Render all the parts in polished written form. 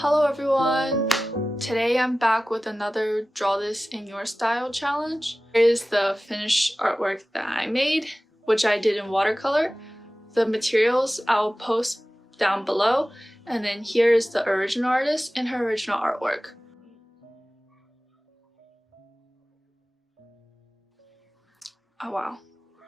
Hello everyone! Today I'm back with another Draw This in Your Style challenge. Here is the finished artwork that I made, which I did in watercolor. The materials I'll post down below, and then here is the original artist and her original artwork. Oh wow,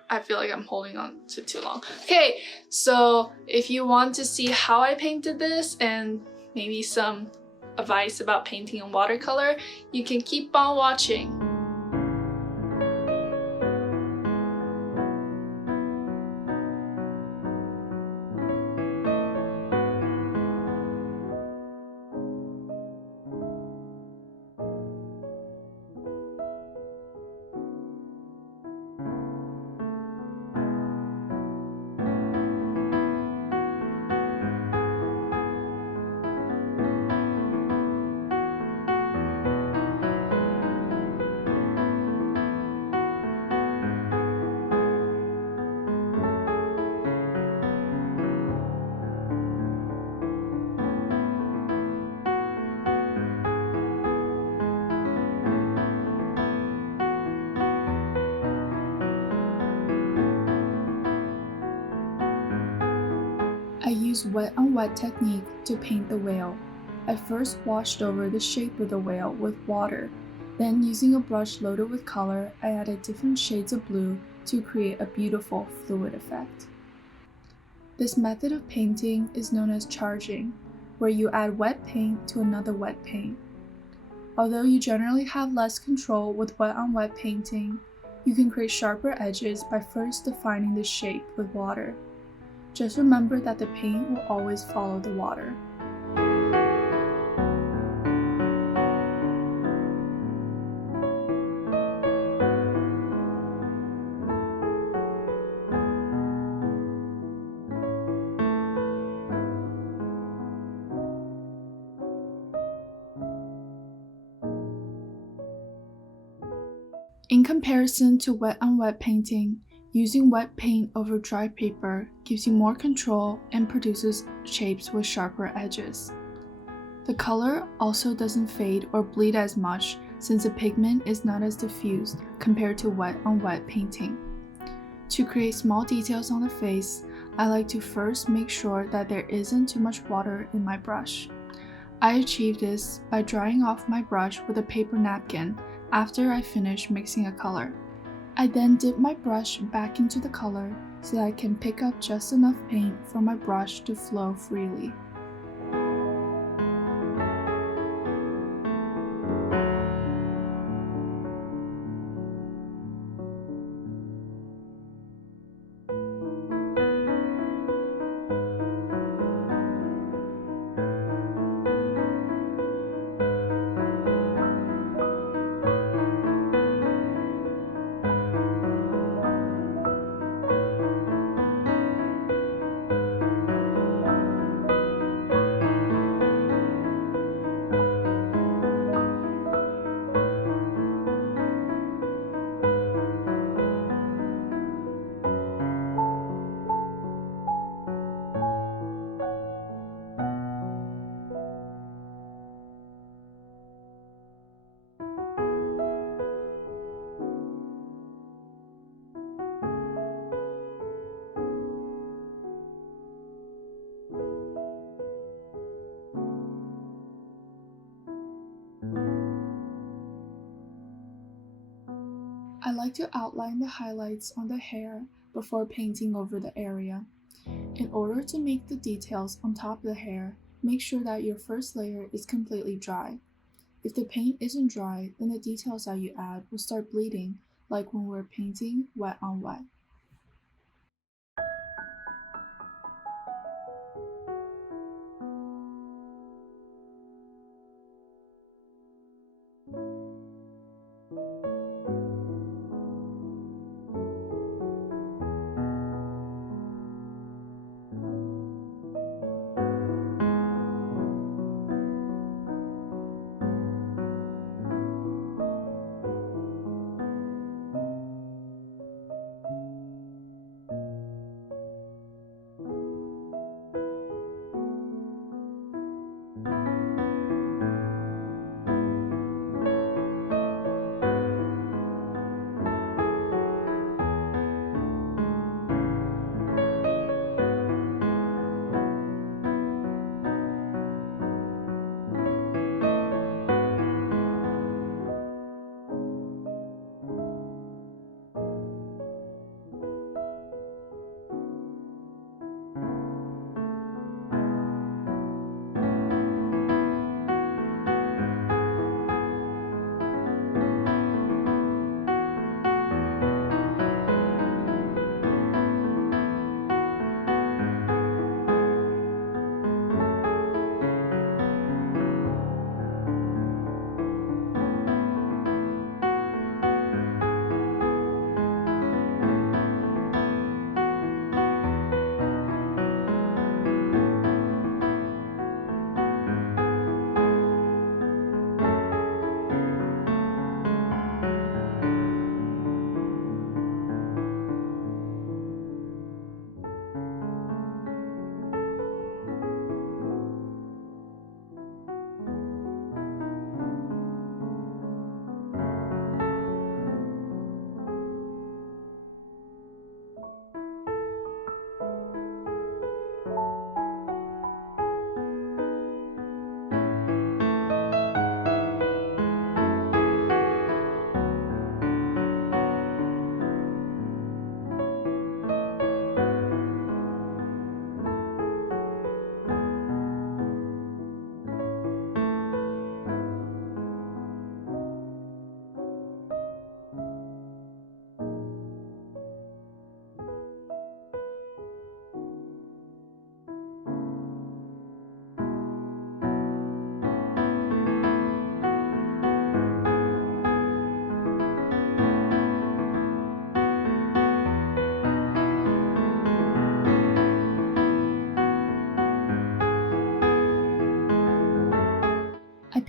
I feel like I'm holding on to too long. Okay, so if you want to see how I painted this and maybe some advice about painting in watercolor, you can keep on watching. I used wet on wet technique to paint the whale. I first washed over the shape of the whale with water. Then, using a brush loaded with color, I added different shades of blue to create a beautiful fluid effect. This method of painting is known as charging, where you add wet paint to another wet paint. Although you generally have less control with wet on wet painting, you can create sharper edges by first defining the shape with water. Just remember that the paint will always follow the water. In comparison to wet on wet painting, using wet paint over dry paper gives you more control and produces shapes with sharper edges. The color also doesn't fade or bleed as much since the pigment is not as diffused compared to wet on wet painting. To create small details on the face, I like to first make sure that there isn't too much water in my brush. I achieve this by drying off my brush with a paper napkin after I finish mixing a color. I then dip my brush back into the color so that I can pick up just enough paint for my brush to flow freely. I like to outline the highlights on the hair before painting over the area. In order to make the details on top of the hair, make sure that your first layer is completely dry. If the paint isn't dry, then the details that you add will start bleeding, like when we're painting wet on wet.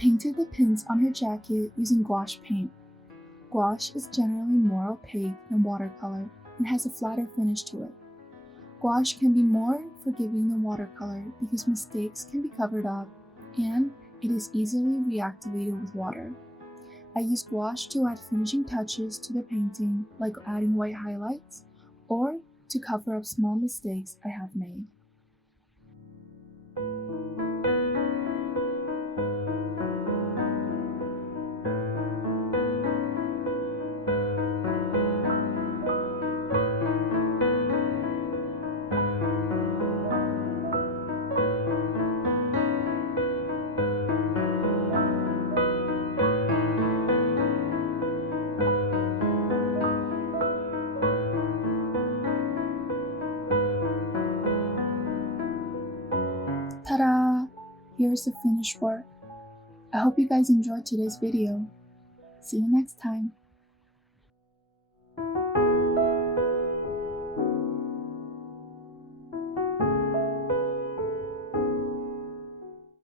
painted the pins on her jacket using gouache paint. Gouache is generally more opaque than watercolor and has a flatter finish to it. Gouache can be more forgiving than watercolor because mistakes can be covered up and it is easily reactivated with water. I use gouache to add finishing touches to the painting, like adding white highlights, or to cover up small mistakes I have made. Ta-da! Here's the finished work. I hope you guys enjoyed today's video. See you next time.